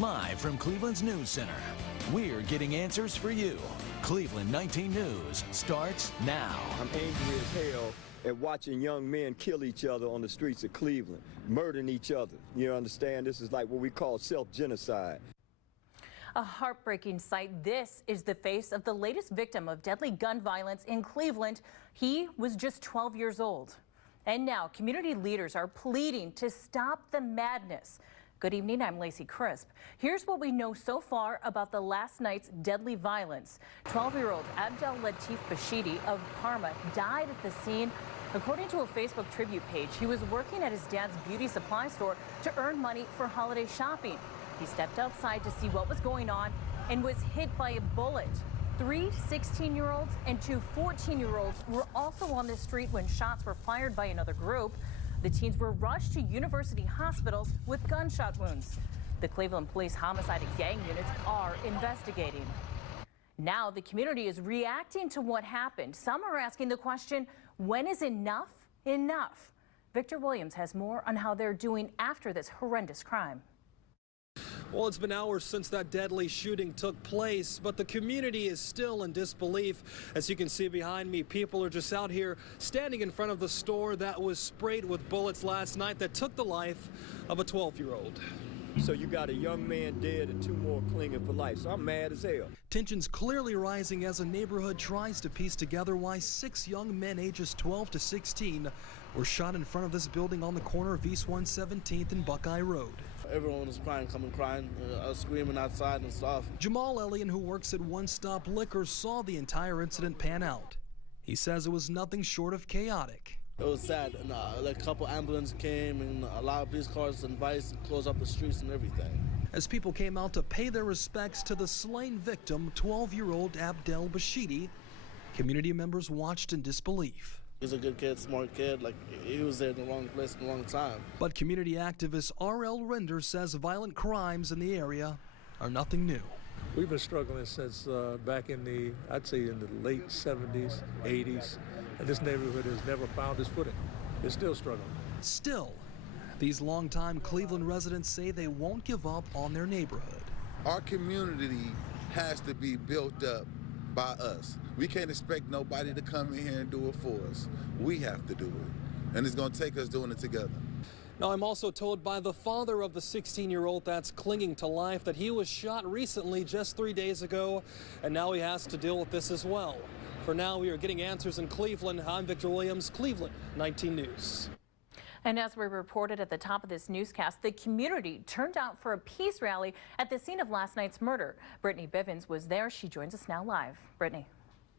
Live from Cleveland's News Center, we're getting answers for you. Cleveland 19 News starts now. I'm angry as hell at watching young men kill each other on the streets of Cleveland, murdering each other. You understand? This is like what we call self-genocide. A heartbreaking sight. This is the face of the latest victim of deadly gun violence in Cleveland. He was just 12 years old. And now community leaders are pleading to stop the madness. Good evening, I'm Lacey Crisp. Here's what we know so far about the last night's deadly violence. 12-year-old Abdel Latif Bashidi of Parma died at the scene. According to a Facebook tribute page, he was working at his dad's beauty supply store to earn money for holiday shopping. He stepped outside to see what was going on and was hit by a bullet. 3 16-year-olds and 2 14-year-olds were also on the street when shots were fired by another group. The teens were rushed to university hospitals with gunshot wounds. The Cleveland Police Homicide and Gang units are investigating. Now the community is reacting to what happened. Some are asking the question, when is enough enough? Victor Williams has more on how they're doing after this horrendous crime. Well, it's been hours since that deadly shooting took place, but the community is still in disbelief. As you can see behind me, people are just out here standing in front of the store that was sprayed with bullets last night that took the life of a 12-year-old. So you got a young man dead and 2 more clinging for life. So I'm mad as hell. Tensions clearly rising as a neighborhood tries to piece together why 6 young men ages 12 to 16 were shot in front of this building on the corner of East 117th and Buckeye Road. Everyone was crying, screaming outside and stuff. Jamal Ellian, who works at One Stop Liquor, saw the entire incident pan out. He says it was nothing short of chaotic. It was sad, and like a couple ambulances came and a lot of police cars and vice closed up the streets and everything. As people came out to pay their respects to the slain victim, 12-year-old Abdel Bashidi, community members watched in disbelief. He's a good kid, smart kid, like he was there in the wrong place at the wrong time. But community activist R.L. Render says violent crimes in the area are nothing new. We've been struggling since back in the, I'd say in the late 70s, 80s, and this neighborhood has never found its footing. It's still struggling. Still, these longtime Cleveland residents say they won't give up on their neighborhood. Our community has to be built up by us. We can't expect nobody to come in here and do it for us. We have to do it, and it's going to take us doing it together. Now, I'm also told by the father of the 16-year-old that's clinging to life that he was shot recently, just 3 days ago, and now he has to deal with this as well. For now, we are getting answers in Cleveland. I'm Victor Williams, Cleveland 19 News. And as we reported at the top of this newscast, the community turned out for a peace rally at the scene of last night's murder. Brittany Bivens was there. She joins us now live. Brittany.